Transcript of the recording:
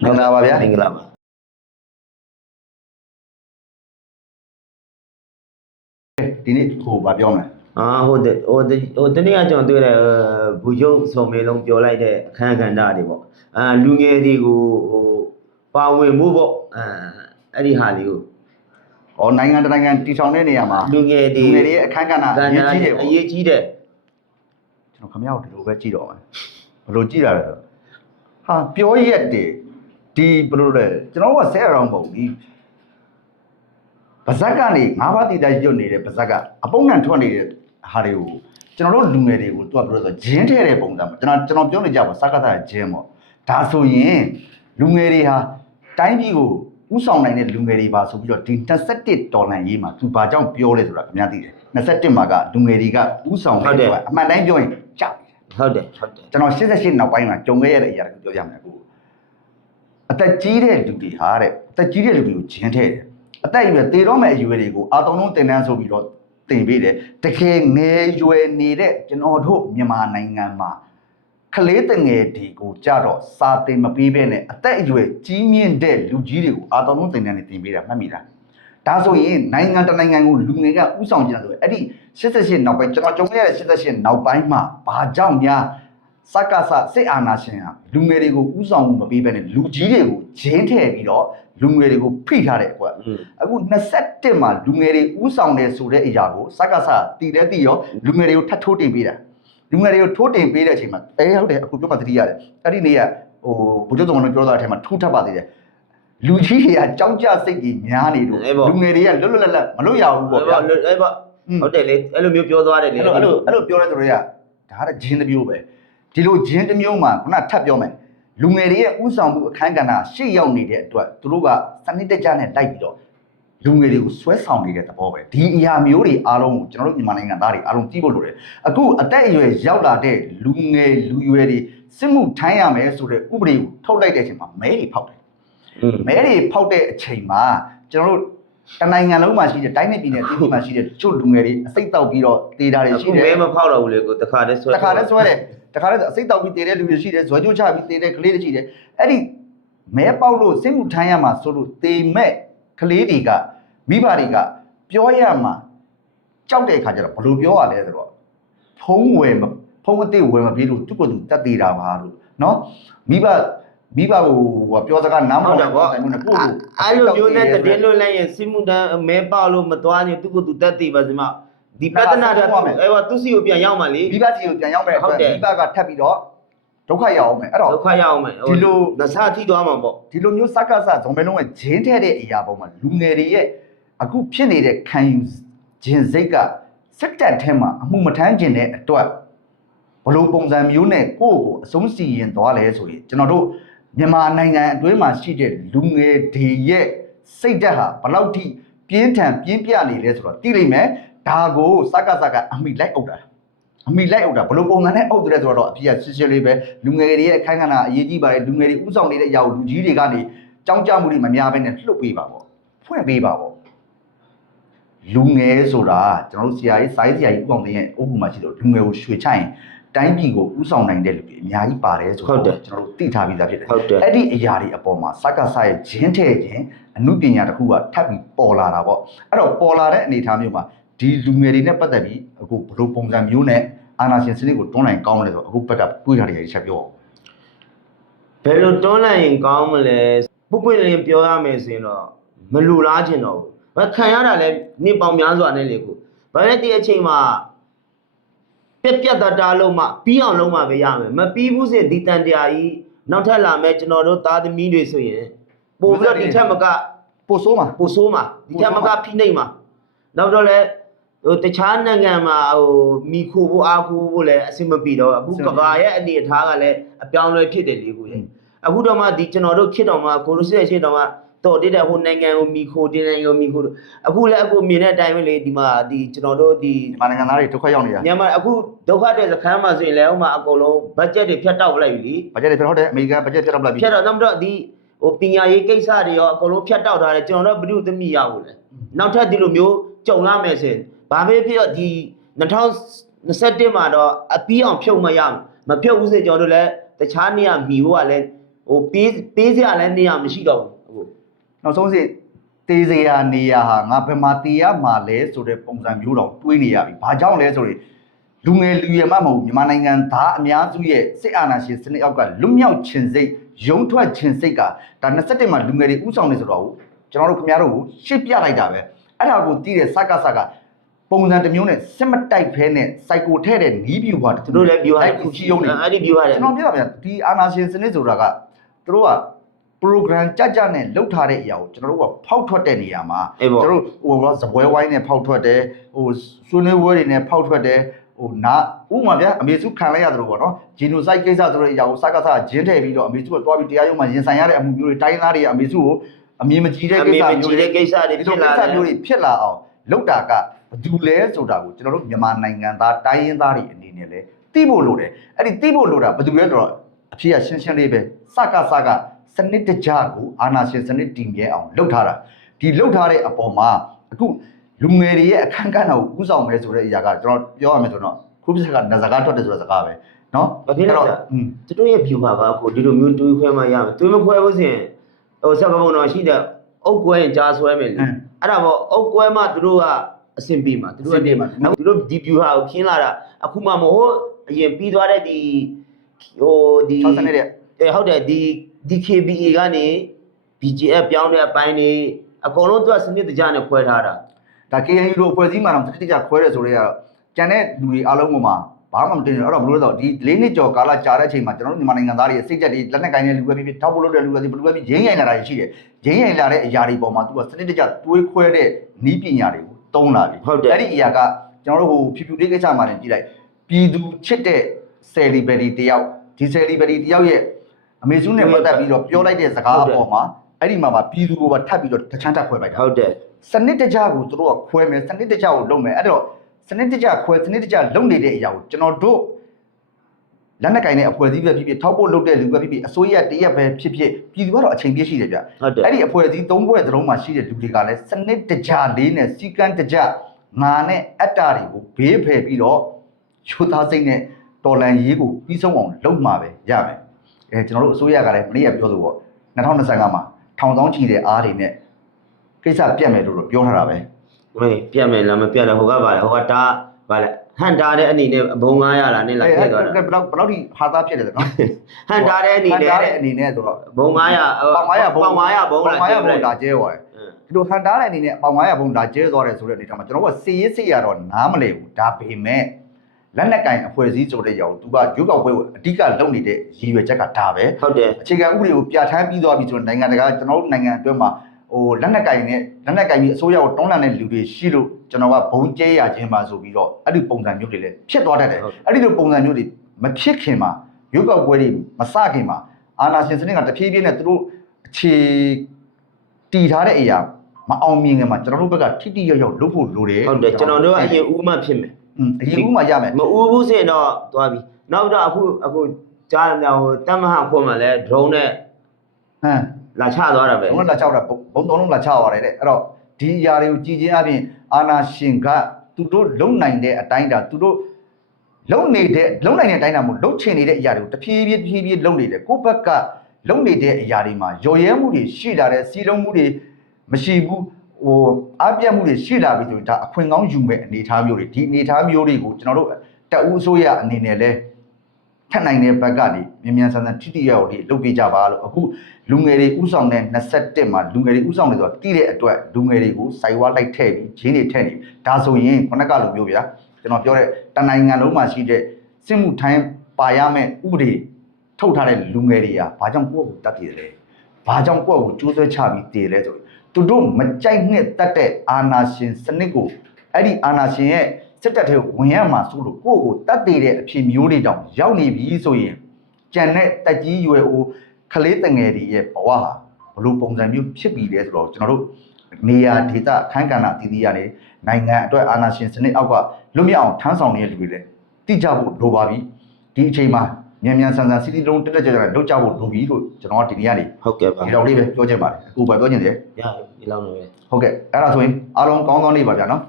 မင်္ဂလာပါဗျာ မင်္ဂလာပါဒီနေ့ဟိုဗာပြောမယ် ဟုတ်တနေ့ကကျွန်တော်တွေ့တဲ့ဘူကျုပ်စုံမေလုံးပြောလိုက်တဲ့အခမ်းကဏ္ဍတွေပေါ့လူငယ်တွေကိုပါဝင်မှုပေါ့အဲ့ဒီဟာလေးကိုနိုင်ငံတနိုင်ငံတီထောင်တဲ့နေရာမှာလူငယ်တွေရဲ့အခမ်းကဏ္ဍအရေးကြီးတယ်ပေါ့ကျွန်တော်ခမရတို့ဒီလိုပဲကြည့်တော့မယ်ဘယ်လိုကြည့်ရလဲဟာပြောရက်တယ်ဒီဘယ်လိုလဲကျွန်တော်ကဆဲအရောင်းပုံဒီပါဇက်ကနေငါးပါးတည်တိုင်းရွတ်နေတဲ့ပါဇက်ကအပုံငံထွက်နေတဲ့ဟာတွေကိုကျွန်တော်တို့လူငယ်တွေကိုသူကဘယ်လိုဆိုဂျင်းထဲတဲ့ပုံစံပေါ့ကျွန်တော်ပြောနေကြပါစကားသားဂျင်းပေါ့ဒါဆိုရင်လူငယ်တွေဟာတိုင်းပြည်ကိုဥဆောင်နိုင်တဲ့လူငယ်တွေပါဆိုပြီးတော့ဒီ21ဒေါ်လာရေးမှာသူဘာကြောင့်ပြောလဲဆိုတာခင်ဗျားသိတယ်21မှာကလူငယ်တွေကဥဆောင်နေတယ်အမှန်တိုင်းပြောရင်ကြောက်ဟုတ်တယ်ကျွန်တော်88နောက်ပိုင်းမှာကြုံခဲ့ရတဲ့အရာကိုပြောပြမယ်အခုအသက်ကြီးတဲ့လူတွေဟာတဲ့အသက်ကြီးတဲ့လူတွေကိုဂျင်းထဲတယ်အသက်အရွယ်သေတော့မဲ့အရွယ်တွေကိုအာတုံလုံးတင်တန်းဆိုပြီးတော့တင်ပေးတယ်တကယ်ငယ်ရွယ်နေတဲ့ကျွန်တော်တို့မြန်မာနိုင်ငံမှာကလေးတငယ်တွေကိုကြတော့စာတင်မပေးဘဲနဲ့အသက်အရွယ်ကြီးမြင့်တဲ့လူကြီးတွေကိုအာတုံလုံးတင်တန်းနဲ့တင်ပေးတာမှတ်မိလားဒါဆိုရင်နိုင်ငံတနိုင်ငံကိုလူငယ်ကဥဆောင်ကြတယ်ဆိုအဲ့ဒီ88နောက်ပိုင်းကျွန်တော်ကြုံခဲ့ရတဲ့88နောက်ပိုင်းမှာဘာကြောင့်များစကားစစ်အာဏာရှင်ဟာလူငယ်တွေကိုဥဆောင်မှုမပေးဘဲနဲ့လူကြီးတွေကိုဂျင်းထည့်ပြီးတော့လူငယ်တွေကိုဖိထားတယ်ကွာအခု21မှာလူငယ်တွေဥဆောင်တယ်ဆိုတဲ့အရာကိုစကားတည်တဲ့တည်ရောလူငယ်တွေကိုထပ်ထိုးတင်ပေးတာလူငယ်တွေကိုထိုးတင်ပေးတဲ့အချိန်မှာဟုတ်တယ်အခုပြောမှသတိရတယ်အဲ့ဒီနေ့ကဘုရားတော်ကပြောတဲ့အထက်မှာထူးထပ်ပါသေးတယ်လူကြီးတွေကကြောက်ကြစိတ်ကြီးများနေလို့လူငယ်တွေကလွတ်လွတ်လပ်လပ်မလို့ရဘူးပေါ့ဗျာဟုတ်တယ်လေအဲ့လိုမျိုးပြောသွားတယ်လေအဲ့လိုပြောတဲ့သူတွေကဒါကဂျင်းတစ်မျိုးပဲဒီလိုဂျင်းတစ်မျိုးမှာခုနထပ်ပြောမယ်လူငယ်တွေရဲ့ဥဆောင်မှုအခမ်းကဏ္ဍရှေ့ရောက်နေတဲ့အတွက်သူတို့ကစနစ်တကျနဲ့လိုက်ပြီးတော့လူငယ်တွေကိုဆွဲဆောင်နေတဲ့သဘောပဲဒီအရာမျိုးတွေအားလုံးကိုကျွန်တော်တို့မြန်မာနိုင်ငံသားတွေအားလုံးကြည့်ဖို့လိုတယ်အခုအသက်အရွယ်ရောက်လာတဲ့လူငယ်လူရွယ်တွေစစ်မှုထမ်းရမယ်ဆိုတဲ့ဥပဒေကိုထုတ်လိုက်တဲ့အချိန်မှာမဲတွေဖောက်တယ်မဲတွေဖောက်တဲ့အချိန်မှာကျွန်တော်တို့တနိုင်ငံလုံးမှာရှိတဲ့တိုင်းနယ်ပြည်နယ်ပြည်မှာရှိတဲ့ချို့လူငယ်တွေအစိတ်တောက်ပြီးတော့တေးတာတွေရှိတယ်မဲမဖောက်တော့ဘူးလေကိုတခါတည်းဆွဲတယ်တခါတည်းအစိတ်တောက်ပြီးတေးတဲ့လူတွေရှိတယ်ဇွဲကြိုးချပြီးတေးတဲ့ကလေးတွေရှိတယ်အဲ့ဒီမဲပေါက်လို့စစ်မှုထမ်းရမှာဆိုလို့တေမဲ့ကလေးတွေကမိဘတွေကပြောရမှာကြောက်တဲ့အခါကျတော့ဘယ်လိုပြောရလဲဆိုတော့ဖုံးအသေးဝယ်မပြေးလို့သူ့ကိုယ်သူတက်သေးတာပါလို့နော်မိဘကိုပြောစကားနားမလည်ဘူးကိုအဲ့လိုမျိုးနဲ့တည်လွတ်လိုက်ရင်စစ်မှုထမ်းမဲပေါက်လို့မသွားရင်သူ့ကိုယ်သူတက်သေးပါစမဒီပြဿနာတွေအဲ့သူစီကိုပြန်ရောက်မှလေမိဘစီကိုပြန်ရောက်မယ်မိဘကထပ်ပြီးတော့ဒုက္ခရောက်အောင်မယ်အဲ့တော့ဒုက္ခရောက်အောင်မယ်ဒီလိုနဆထိသွားမှာပေါ့ဒီလိုမျိုးစကားဇုံမဲလုံးရဲ့ဂျင်းထဲတဲ့အရာပေါ်မှာလူငယ်တွေရဲ့အခုဖြစ်နေတဲ့ခံယူခြင်းစိတ်ကစက်တက်ထဲမှာအမှုမထမ်းခြင်းတဲ့အတွက်ဘလို့ပုံစံမျိုးနဲ့ကိုယ့်ကိုအဆုံးစီရင်သွားလဲဆိုရင်ကျွန်တော်တို့မြန်မာနိုင်ငံအတွင်းမှာရှိတဲ့လူငယ်တွေရဲ့စိတ်ဓာတ်ဟာဘလောက်ထိပြင်းထန်ပြင်းပြနေလဲဆိုတော့သိလိမ့်မယ်ဒါကိုစကားအမိလိုက်အုပ်တာဘလို့ပုံစံနဲ့အုပ်တယ်ဆိုတော့အပြည့်ရှင်းရှင်းလေးပဲလူငယ်တွေရဲ့အခန်းကဏ္ဍအရေးကြီးပါတယ်လူငယ်တွေဥဆောင်နေတဲ့အရာကိုလူကြီးတွေကနေကြောင်းကြမှုတွေမများဘဲနဲ့လှုပ်ပေးပါပေါ့ဖွင့်ပေးပါပေါ့လူငယ်ဆိုတာကျွန်တော်တို့ဆရာကြီးစာရေးဆရာကြီးဥအောင်သိရဲ့အုပ်ကူမှာရှိတော့လူငယ်ကိုရွှေချိုင်တိုင်းပြည်ကိုဥဆောင်နိုင်တဲ့လူတွေအများကြီးပါတယ်ဆိုတော့ကျွန်တော်တို့သိထားပြီးသားဖြစ်တယ်အဲ့ဒီအရာတွေအပေါ်မှာစကားရဲ့ဂျင်းထဲခြင်းအမှုပညာတစ်ခုကထပ်ပြီးပေါ်လာတာပေါ့အဲ့တော့ပေါ်လာတဲ့အနေအထားမျိုးမှာဒီလူငယ်တွေနဲ့ပတ်သက်ပြီးအခုဘလို့ပုံစံမျိုးနဲ့အာဏာရှင်စနစ်ကိုတွန်းလှန်ကောင်းတယ်ဆိုအခုပတ်တာတွေးထားတယ်ချက်ပြောဘယ်လိုတွန်းလှန်ရင်ကောင်းမလဲပွင့်လင်းပြောရမယ်ဆိုရင်တော့မလူလားချင်တော့ဘူးခံရတာလဲနှစ်ပေါင်းများစွာနဲ့လေကိုဘာလဲဒီအချိန်မှာပြတ်တာလုံးမှပြီးအောင်လုံးမှပဲရမယ်မပြီးဘူးဆိုဒီတန်တရားကြီးနောက်ထပ်လာမဲ့ကျွန်တော်တို့သားသမီးတွေဆိုရင်ပို့ပြီးတော့ဒီထက်မကပို့ဆိုးမှာဒီထက်မကဖိနှိပ်မှာနောက်တော့လဲတခြားနိုင်ငံမှာမိခိုဖို့အားကိုဖို့လည်းအဆင်မပြေတော့အခုကဘာရဲ့အနေအထားကလည်းအပြောင်းလဲဖြစ်တယ်လေကိုရဲ့အခုတော့မှဒီကျွန်တော်တို့ခေတ်တော်မှာကိုလိုစစ်ရဲ့ခေတ်တော်မှာတော်တဲ့ဟိုနိုင်ငံကိုမိခိုတင်နိုင်ငံကိုမိခိုအခုလည်းအခုမြင်တဲ့အတိုင်းပဲလေဒီမှာဒီကျွန်တော်တို့ဒီမြန်မာနိုင်ငံသားတွေဒုက္ခရောက်နေတာမြန်မာအခုဒုက္ခတဲ့စခန်းမှာဆိုရင်လည်းဥမာအကုန်လုံးဘတ်ဂျက်တွေဖြတ်တောက်လိုက်ပြီဘတ်ဂျက်တွေဖြတ်ဟုတ်တယ်အမေရိကန်ဘတ်ဂျက်ဖြတ်တောက်လိုက်ပြီဖြတ်တော့တော့ဒီပညာရေးကိစ္စတွေရောအကုန်လုံးဖြတ်တောက်ထားတယ်ကျွန်တော်တို့ဘယ်သူသမီးရဘူးလေနောက်ထပ်ဒီလိုမျိုးကြုံလာမယ်ဆိုရင်ဘာပဲဖြစ်တော့ဒီ2021မှာတော့အပီးအောင်ဖြုတ်မရမဖြုတ်ဘူးစေကျွန်တော်တို့လည်းတခြားနေရာမိဖို့ကလည်း ဟိုပေးစရာလည်းနေရာမရှိတော့ဘူးအခု နောက်ဆုံးစစ်တေးစရာနေရာဟာငါဘယ်မှာတေးရမှာလဲဆိုတဲ့ပုံစံမျိုးတော့တွေးနေရပြီဘာကြောင့်လဲဆိုရင်လူငယ်လူရွယ်မှမဟုတ်မြန်မာနိုင်ငံသားအများစုရဲ့စစ်အာဏာရှင်စနစ်အောက်ကလွတ်မြောက်ခြင်းစိတ်ရုံထွက်ခြင်းစိတ်ကဒါ27မှာလူငယ်တွေဥဆောင်နေဆိုတော့ကျွန်တော်တို့ခင်ဗျားတို့ကိုရှင်းပြလိုက်တာပဲအဲ့ဒါကိုတီးတဲ့စကပုံစံတစ်မျိုးနဲ့စစ်မတိုက်ဖဲနဲ့စိုက်ကိုထဲတဲ့နီးပြူပါ သူတို့လည်းပြောရတယ် ခုချီယုံနေ အဲ့ဒီပြောရတယ် ကျွန်တော်ပြောတာဗျာဒီအာနာရှင်စနစ်ဆိုတာကသူတို့က program ကြကြနဲ့လုပ်ထားတဲ့အရာကိုကျွန်တော်တို့ကဖောက်ထွက်တဲ့နေရာမှာကျွန်တော်တို့ဟိုဘောစပွဲဝိုင်းနဲ့ဖောက်ထွက်တယ်ဟိုဆွေးနွေးပွဲတွေနဲ့ဖောက်ထွက်တယ်ဟိုနာဥမာဗျာအမေစုခံလိုက်ရတယ်လို့ပေါ့နော် genocide ကိစ္စဆိုတဲ့အရာကိုစကားဂျင်းထည့်ပြီးတော့အမေစုကတွားပြီးတရားရုံးမှာရင်ဆိုင်ရတဲ့အမှုမျိုးတွေတိုင်းသားတွေကအမေစုကိုအမြင်မကြည့်တဲ့ကိစ္စမျိုးတွေဖြစ်လာအောင်လုပ်တာကဘယ်သူလဲဆိုတာကိုကျွန်တော်တို့မြန်မာနိုင်ငံသားတိုင်းရင်းသားတွေအနေနဲ့လဲသိဖို့လိုတယ်အဲ့ဒီသိဖို့လိုတာဘယ်သူလဲဆိုတော့အဖြစ်ကရှင်းရှင်းလေးပဲစကစနစ်တကျကိုအာဏာရှင်စနစ်တည်မြဲအောင်လုပ်ထားတာဒီလုပ်ထားတဲ့အပေါ်မှာအခုလူငယ်တွေရဲ့အခန်းကဏ္ဍကိုဥဆောင်မယ်ဆိုတဲ့အရာကကျွန်တော်ပြောရမယ်ဆိုတော့ခုပြစ်ကနဇာကထွက်တယ်ဆိုတဲ့စကားပဲနော် ဘာဖြစ်လဲသူတို့ရဲ့ view ပါကအခုဒီလိုမျိုးတွေးခွဲမှရမယ်တွေးမခွဲဘူးဆိုရင်ဟိုဆက်ပပုံတော့ရှိတဲ့အုတ်ကွဲရင်ကြားဆွဲမယ်လေအဲ့ဒါပေါ့အုတ်ကွဲမှသူတို့ကအဆင်ပြေမှာသူတို့ဒီ view ဟာကိုခင်းလာတာအခုမှမဟုတ်အရင်ပြီးသွားတဲ့ဒီဟိုဒီဟုတ်တယ်ဒီ DKBA ကနေ BGF ပြောင်းတဲ့အပိုင်းတွေအကုန်လုံးသူကစနစ်တကျနဲ့ခွဲထားတာဒါ KNU တို့အဖွဲ့အစည်းမှာတော့စနစ်တကျခွဲရဲဆိုတော့ကျန်တဲ့လူတွေအားလုံးကမှဘာမှမတင်ဘူးအဲ့တော့ဘယ်လိုလဲဆိုတော့ဒီ၄နှစ်ကျော်ကာလကြာတဲ့အချိန်မှာကျွန်တော်တို့မြန်မာနိုင်ငံသားတွေစိတ်ကြက်တွေလက်နက်ကိုင်တဲ့လူပဲဖြစ်ထောက်ပို့လုပ်တဲ့လူပဲဖြစ်ဘယ်လိုပဲဖြစ်ရင်းရိုင်လာတာရှိတယ်ရင်းရိုင်လာတဲ့အရာတွေပေါ်မှာသူကစနစ်တကျတွေးခွဲတဲ့နီးပညာတွေကိုသုံးလာပြီအဲ့ဒီအရာကကျွန်တော်တို့ဟိုဖြူဖြူလေးကိစ္စမှာနေကြည့်လိုက်ပြည်သူချစ်တဲ့ celebrity တယောက်ဒီ celebrity တယောက်ရဲ့အမေစုနဲ့ပတ်သက်ပြီးတော့ပြောလိုက်တဲ့စကားအပေါ်မှာအဲ့ဒီမှာပြည်သူကိုပါထပ်ပြီးတော့တချမ်းထပ်ခွဲလိုက်တာဟုတ်တယ်စနစ်တကျကိုသူတို့ကခွဲမယ်စနစ်တကျကိုလုပ်မယ်အဲ့တော့စနစ်တကျခွဲစနစ်တကျလုပ်နေတဲ့အရာကိုကျွန်တော်တို့လက်နက်ကင်တဲ့အဖွဲ့အစည်းပဲဖြစ်ဖြစ်ထောက်ဖို့လုပ်တဲ့လူပဲဖြစ်ဖြစ်အစိုးရတရက်ပဲဖြစ်ဖြစ်ပြည်သူကတော့အချိန်ပြည့်ရှိတယ်ဗျအဲ့ဒီအဖွဲ့အစည်း၃ဘွဲ့သလုံးမှာရှိတဲ့လူတွေကလည်းစနစ်တကျလေးနဲ့စီကံတကျငါနဲ့အတ္တတွေကိုဘေးဖယ်ပြီးတော့ချိုးသားစိတ်နဲ့တော်လန်ရေးကိုပြီးဆုံးအောင်လုပ်မှာပဲရမယ်ကျွန်တော်တို့အစိုးရကလည်းမနေ့ကပြောလို့ပေါ့2025မှာထောင်သောင်းချီတဲ့အားတွေနဲ့ကိစ္စပြတ်မယ်လို့ပြောထားတာပဲမင်းပြတ်မယ်လားမပြတ်လဲဟိုကပါလေဟိုကတားပါလေဟန်တာတဲ့အနေနဲ့ဘုံ900လားနဲ့လာခဲ့သွားတာဘယ်လောက်ထိဟာသားဖြစ်တယ်နော်ဟန်တာတဲ့အနေနဲ့ဆိုတော့ဘုံ900ပေါင်900ဘုံ900ဘုံလာကျဲသွားတယ်ဒီလိုဟန်တာတဲ့အနေနဲ့ပေါင်900ဘုံလာကျဲသွားတယ်ဆိုတဲ့အနေထားမှာကျွန်တော်ကစီရေးစီရတော့နားမလဲဘူးဒါပေမဲ့လက်နက်ကင်အဖွဲ့အစည်းဆိုတဲ့ຢာကိုသူကရုပ်ောက်ပွဲကိုအဓိကလုပ်နေတဲ့ရည်ရွယ်ချက်ကဒါပဲဟုတ်တယ်အခြေခံဥပဒေကိုပြဋ္ဌာန်းပြီးသွားပြီဆိုတော့နိုင်ငံတကာကျွန်တော်တို့နိုင်ငံအတွင်းမှာဟိုလက်နက်ကင်ပြီးအစိုးရကိုတောင်းလန့်တဲ့လူတွေရှိလို့ကျွန်တော်ကဘုံကျဲရခြင်းပါဆိုပြီးတော့အဲ့ဒီပုံစံမျိုးတွေလည်းဖြစ်သွားတတ်တယ်အဲ့ဒီလိုပုံစံမျိုးတွေမဖြစ်ခင်မှာရုပ်ောက်ပွဲတွေမစခင်မှာအာဏာရှင်စနစ်ကတဖြည်းဖြည်းနဲ့သူတို့အခြေတည်ထားတဲ့အရာမအောင်မြင်ခင်မှာကျွန်တော်တို့ဘက်ကထိတိရောက်လုပ်ဖို့လိုတယ်ဟုတ်တယ်ကျွန်တော်တို့ကအရင်ဥမှဖြစ်မယ်အရင်ဦးမှရမယ်မဦးဘူးဆိုရင်တော့သွားပြီနောက်တော့အခုကြားတယ်ဟိုတမဟာခွန်မှာလဲ drone နဲ့လာချသွားတာပဲ drone လာချတာဘုံသုံးလုံးလာချသွားတယ်တဲ့အဲ့တော့ဒီຢာတွေကိုကြည်ချင်းအပြင်အာနာရှင်ကသူတို့လုံနိုင်တဲ့အတိုင်းတာသူတို့လုံနိုင်တဲ့အတိုင်းတာမို့လုံချင်နေတဲ့အရာတွေကိုတဖြည်းဖြည်းလုံနေတယ်ကိုယ့်ဘက်ကလုံနေတဲ့အရာတွေမှာရော်ရဲမှုတွေရှိလာတဲ့စီလုံးမှုတွေမရှိဘူးဟိုအပြတ်မှုတွေရှိလာပြီဆိုရင်ဒါအခွင့်ကောင်းယူမဲ့အနေအထားမျိုးတွေဒီအနေအထားမျိုးတွေကိုကျွန်တော်တို့တက်ဦးအစိုးရအနေနဲ့လဲထပ်နိုင်တဲ့ဘက်ကနေမြန်ဆန်ထိတိရောက်တွေလုပ်ပေးကြပါလို့အခုလူငယ်တွေဥဆောင်တဲ့21မှာလူငယ်တွေဥဆောင်နေဆိုတော့တည်တဲ့အတွက်လူငယ်တွေကိုစိုက်ဝါလိုက်ထည့်ပြီးဂျင်းတွေထည့်နေဒါဆိုရင်ခုနကလိုမျိုးဗျာကျွန်တော်ပြောတဲ့တနိုင်ငံလုံးမှာရှိတဲ့စစ်မှုထမ်းပါရမယ့်ဥပဒေထုတ်ထားတဲ့လူငယ်တွေကဘာကြောင့်ကိုယ့်ကိုတတ်ပြည်လဲဘာကြောင့်ကိုယ့်ကိုကျိုးဆွဲချပြီးတည်လဲဆိုသူတို့မကြိုက်နှစ်တတ်တဲ့အာနာရှင်စနစ်ကိုအဲ့ဒီအာနာရှင်ရဲ့စစ်တပ်ထဲကိုဝင်ရမှာဆိုလို့ကိုယ့်ကိုတတ်တည်တဲ့အဖြစ်မျိုးတွေတောင်ရောက်နေပြီဆိုရင်ကြံတဲ့တက်ကြီးရွယ်အိုကလေးတငယ်တွေရဲ့ဘဝဟာဘလို့ပုံစံမျိုးဖြစ်ပြီးလဲဆိုတော့ကျွန်တော်တို့နေရာဒေသအခန်းကဏ္ဍတည်တည်ရနေနိုင်ငံအတွက်အာနာရှင်စနစ်အောက်ကလွတ်မြောက်အောင်ထမ်းဆောင်နေတဲ့လူတွေလည်းတိကျဖို့လိုပါပြီဒီအချိန်မှာမြန်ဆန်စီတီလုံးတက်ကြကြလောက်ကြဖို့လိုပြီလို့ကျွန်တော်ကဒီနေ့ကနေဟုတ်ကဲ့ပါဒီလောက်လေးပဲပြောချင်ပါတယ်အခုပဲပြောချင်တယ်ရဒီလောက်လို့ပဲဟုတ်ကဲ့အဲ့ဒါဆိုရင်အားလုံးကောင်းကောင်းနေပါဗျာနော်